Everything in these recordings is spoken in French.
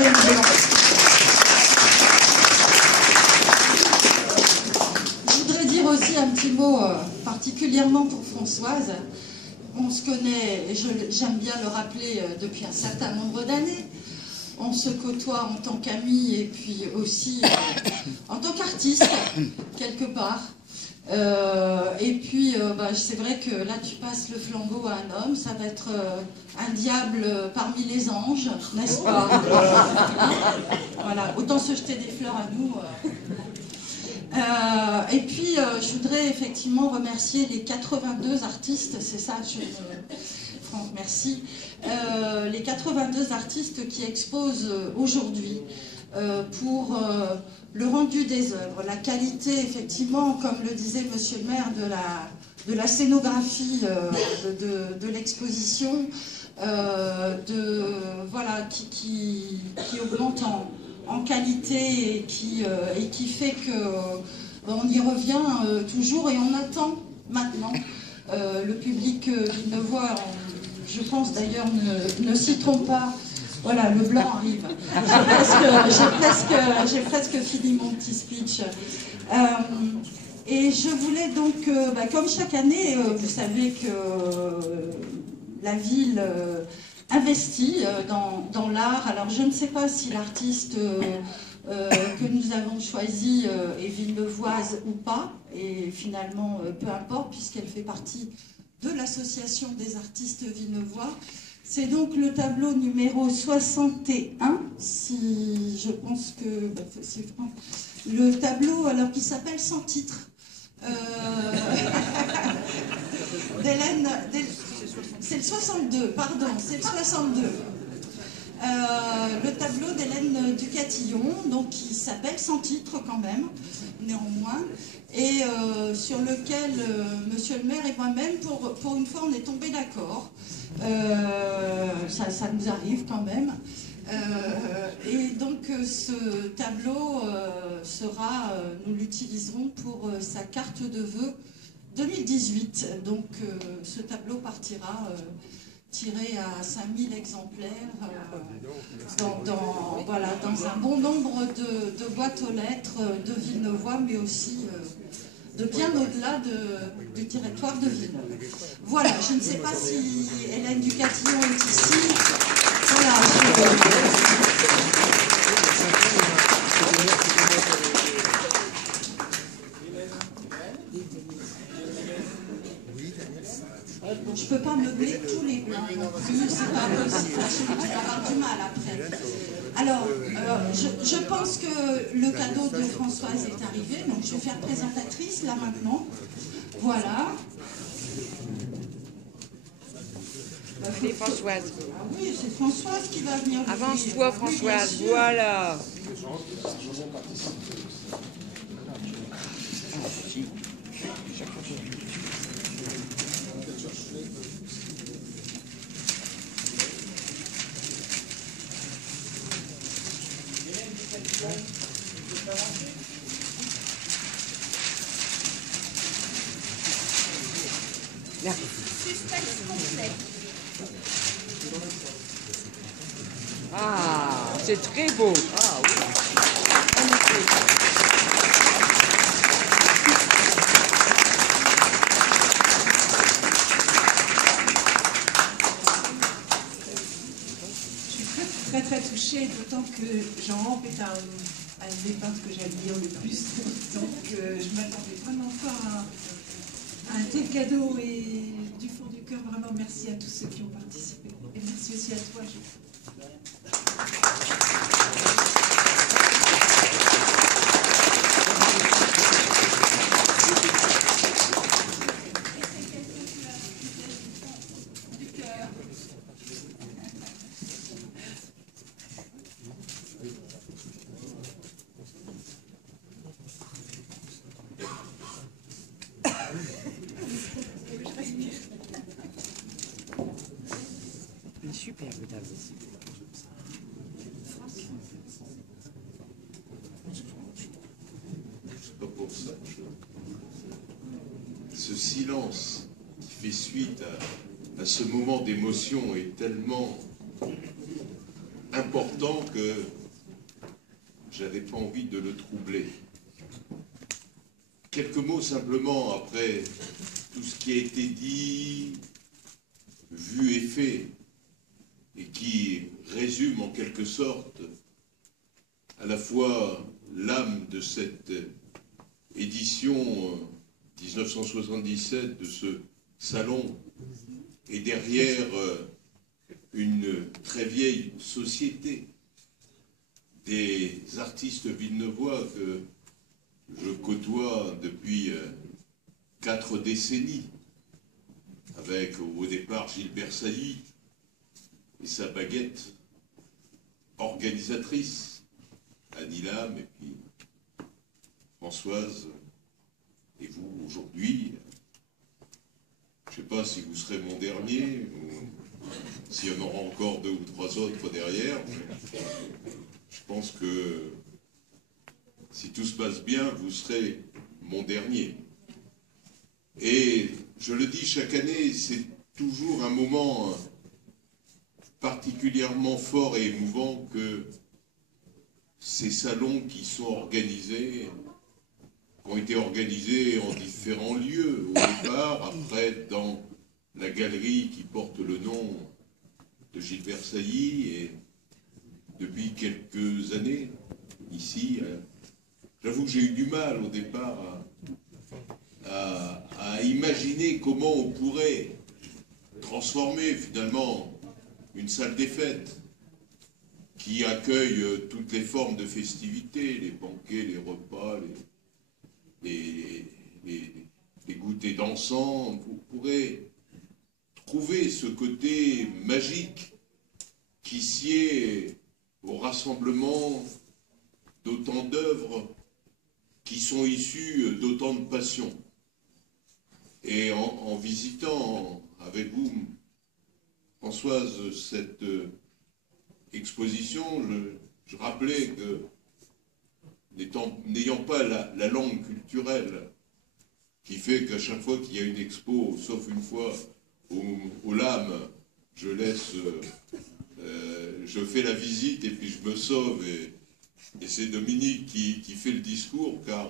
Je voudrais dire aussi un petit mot particulièrement pour Françoise. On se connaît, et j'aime bien le rappeler, depuis un certain nombre d'années. On se côtoie en tant qu'amis et puis aussi en tant qu'artiste, quelque part. Et puis, c'est vrai que là, tu passes le flambeau à un homme, ça va être un diable parmi les anges, n'est-ce pas? Voilà, autant se jeter des fleurs à nous. Et puis, je voudrais effectivement remercier les 82 artistes, c'est ça, Franck, merci. Les 82 artistes qui exposent aujourd'hui pour le rendu des œuvres, la qualité, effectivement, comme le disait Monsieur le maire, de la scénographie de l'exposition, voilà, qui augmente en qualité et qui fait que on y revient toujours et on attend maintenant. Le public villeneuvois, je pense d'ailleurs, ne s'y trompe pas. Voilà, le blanc arrive. J'ai presque fini mon petit speech. Et je voulais donc, comme chaque année, vous savez que la ville investit dans l'art. Alors je ne sais pas si l'artiste que nous avons choisi est villeneuvoise ou pas, et finalement peu importe puisqu'elle fait partie de l'association des artistes villeneuvois. C'est donc le tableau numéro 61, si je pense que c'est le tableau alors qui s'appelle Sans titre. D'Hélène, c'est le 62, pardon, c'est le 62. Le tableau d'Hélène Ducatillon, donc qui s'appelle Sans titre quand même, néanmoins, et sur lequel Monsieur le maire et moi-même, pour une fois, on est tombés d'accord. Ça nous arrive quand même. Et donc ce tableau sera, nous l'utiliserons pour sa carte de vœux 2018. Donc ce tableau partira tiré à 5000 exemplaires dans un bon nombre de boîtes aux lettres de Villeneuvois, mais aussi de bien au-delà du territoire de Villeneuve. Voilà, je ne sais pas si Hélène Ducatillon est ici. Voilà, je ne peux pas meubler tous les blancs non plus, c'est pas possible, je vais avoir du mal après. Alors, je pense que le cadeau de Françoise est arrivé, donc je vais faire présentatrice là maintenant. Voilà. C'est Françoise. Ah oui, c'est Françoise qui va venir. Avance-toi, Françoise, oui, voilà. Suspense complet. Ah, c'est très beau. Ah oui. Je suis très touchée, d'autant que Jean est un des peintres que j'admire le plus. Donc je ne m'attendais vraiment pas à un tel cadeau et du fond du cœur, vraiment merci à tous ceux qui ont participé. Et merci aussi à toi, Gilles. Superbe tableau. C'est pas pour ça. Ce silence qui fait suite à ce moment d'émotion est tellement important que j'avais pas envie de le troubler. Quelques mots simplement après tout ce qui a été dit, vu et fait, et qui résume en quelque sorte à la fois l'âme de cette édition 1977 de ce salon, et derrière une très vieille société des artistes villeneuvois que je côtoie depuis 4 décennies, avec au départ Gilbert Sailly et sa baguette organisatrice, Annie Lam, et puis Françoise, et vous aujourd'hui. Je ne sais pas si vous serez mon dernier, ou s'il y en aura encore 2 ou 3 autres derrière. Je pense que si tout se passe bien, vous serez mon dernier. Et je le dis chaque année, c'est toujours un moment particulièrement fort et émouvant que ces salons qui sont organisés, qui ont été organisés en différents lieux au départ, après dans la galerie qui porte le nom de Gilbert Sailly, et depuis quelques années, ici, j'avoue que j'ai eu du mal au départ à imaginer comment on pourrait transformer finalement une salle des fêtes qui accueille toutes les formes de festivités, les banquets, les repas, les goûters dansants. Vous pourrez trouver ce côté magique qui sied au rassemblement d'autant d'œuvres qui sont issues d'autant de passions. Et en visitant avec vous, Françoise, cette exposition, je rappelais que, n'ayant pas la langue culturelle qui fait qu'à chaque fois qu'il y a une expo, sauf une fois au LAM, je fais la visite et puis je me sauve, et c'est Dominique qui fait le discours, car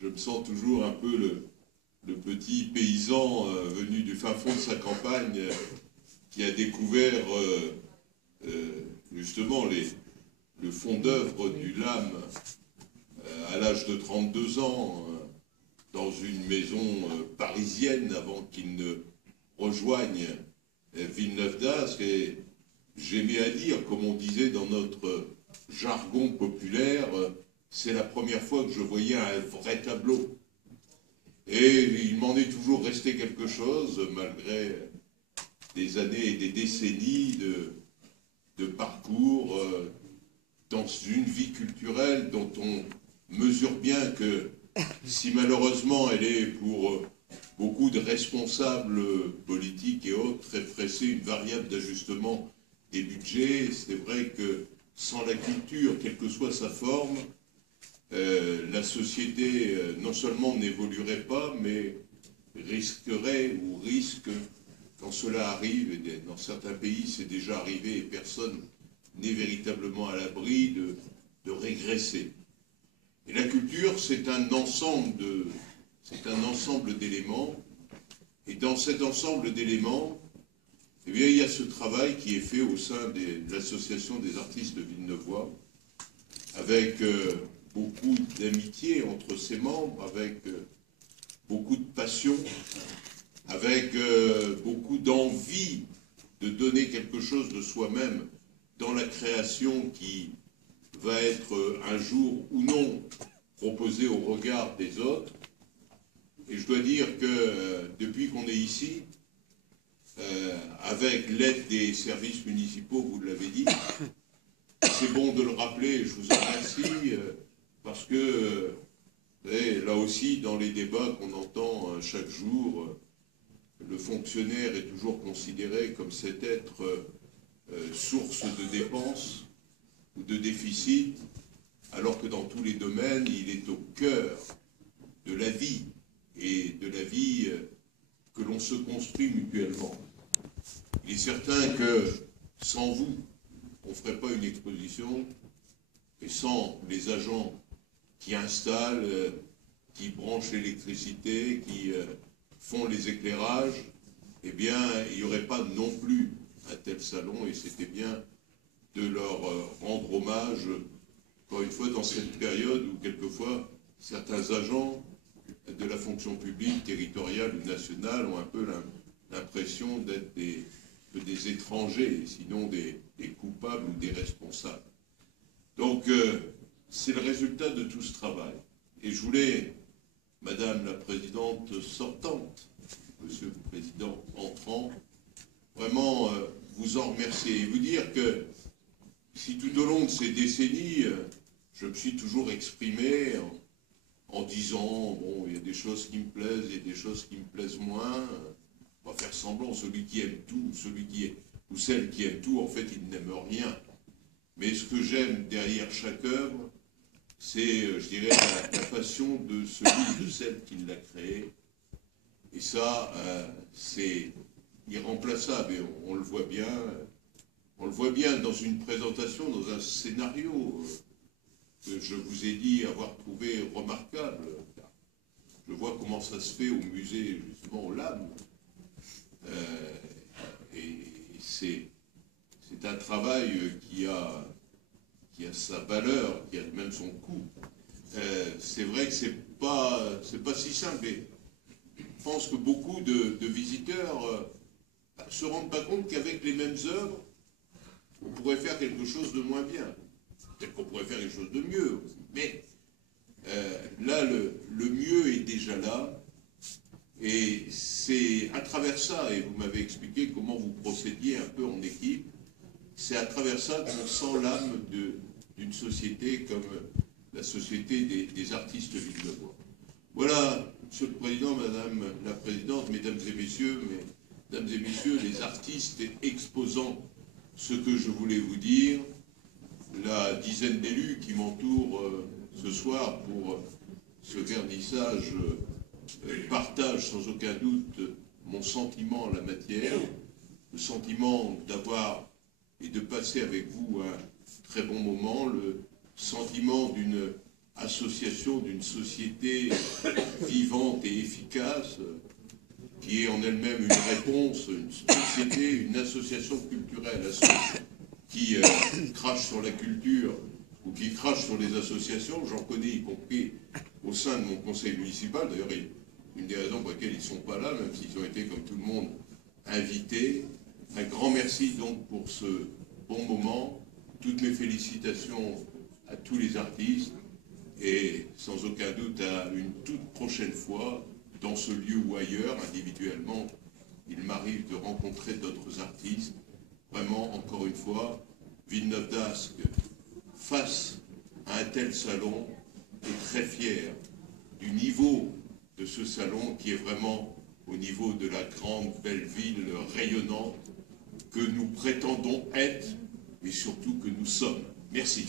je me sens toujours un peu le petit paysan venu du fin fond de sa campagne qui a découvert justement le fond d'œuvre du LAM à l'âge de 32 ans dans une maison parisienne avant qu'il ne rejoigne Villeneuve d'Ascq. Et j'aimais à dire, comme on disait dans notre jargon populaire, c'est la première fois que je voyais un vrai tableau. Et il m'en est toujours resté quelque chose, malgré des années et des décennies de parcours dans une vie culturelle dont on mesure bien que, si malheureusement elle est pour beaucoup de responsables politiques et autres très pressés une variable d'ajustement des budgets, c'est vrai que sans la culture, quelle que soit sa forme, la société non seulement n'évoluerait pas, mais risquerait ou risque, quand cela arrive, et dans certains pays c'est déjà arrivé et personne n'est véritablement à l'abri, de régresser. Et la culture, c'est un ensemble d'éléments, et dans cet ensemble d'éléments, eh bien, il y a ce travail qui est fait au sein de l'association des artistes villeneuvois, avec beaucoup d'amitié entre ses membres, avec beaucoup de passion, avec beaucoup d'envie de donner quelque chose de soi-même dans la création qui va être un jour ou non proposée au regard des autres. Et je dois dire que depuis qu'on est ici, avec l'aide des services municipaux, vous l'avez dit, c'est bon de le rappeler, je vous en remercie, parce que là aussi, dans les débats qu'on entend chaque jour, le fonctionnaire est toujours considéré comme cet être source de dépenses ou de déficit, alors que dans tous les domaines, il est au cœur de la vie, et de la vie que l'on se construit mutuellement. Il est certain que sans vous, on ne ferait pas une exposition, et sans les agents qui installent, qui branchent l'électricité, qui font les éclairages, eh bien, il n'y aurait pas non plus un tel salon, et c'était bien de leur rendre hommage, encore une fois, dans cette période où, quelquefois, certains agents de la fonction publique, territoriale ou nationale, ont un peu l'impression d'être des étrangers, sinon des coupables ou des responsables. Donc, c'est le résultat de tout ce travail. Et je voulais, Madame la Présidente sortante, Monsieur le Président entrant, vraiment vous en remercier et vous dire que si tout au long de ces décennies, je me suis toujours exprimé en disant, bon, il y a des choses qui me plaisent, il y a des choses qui me plaisent moins, on va faire semblant, celui qui aime tout, ou celle qui aime tout, en fait, il n'aime rien. Mais ce que j'aime derrière chaque œuvre, c'est, je dirais, la passion de celui ou de celle qui l'a créé. Et ça, c'est irremplaçable, et on le voit bien. On le voit bien dans une présentation, dans un scénario que je vous ai dit avoir trouvé remarquable. Je vois comment ça se fait au musée, justement, au LAM. Et c'est un travail qui a sa valeur, qui a même son coût. C'est vrai que c'est pas si simple. Et je pense que beaucoup de visiteurs se rendent pas compte qu'avec les mêmes œuvres, on pourrait faire quelque chose de moins bien. Peut-être qu'on pourrait faire quelque chose de mieux. Mais là, le mieux est déjà là. Et c'est à travers ça, et vous m'avez expliqué comment vous procédiez un peu en équipe, c'est à travers ça qu'on sent l'âme d'une société comme la Société des artistes Villebois. Voilà, Monsieur le Président, Madame la Présidente, Mesdames et Messieurs, les artistes exposant ce que je voulais vous dire, la dizaine d'élus qui m'entourent ce soir pour ce vernissage partagent sans aucun doute mon sentiment en la matière, le sentiment d'avoir et de passer avec vous un très bon moment, le sentiment d'une association, d'une société vivante et efficace, qui est en elle-même une réponse, une société, une association culturelle qui crache sur la culture ou qui crache sur les associations. J'en connais, y compris au sein de mon conseil municipal. D'ailleurs, une des raisons pour lesquelles ils ne sont pas là, même s'ils ont été, comme tout le monde, invités. Un grand merci donc pour ce bon moment. Toutes mes félicitations à tous les artistes et sans aucun doute à une toute prochaine fois, dans ce lieu ou ailleurs, individuellement, il m'arrive de rencontrer d'autres artistes. Vraiment, encore une fois, Villeneuve d'Ascq, face à un tel salon, est très fier du niveau de ce salon qui est vraiment au niveau de la grande, belle ville rayonnante que nous prétendons être et surtout que nous sommes. Merci.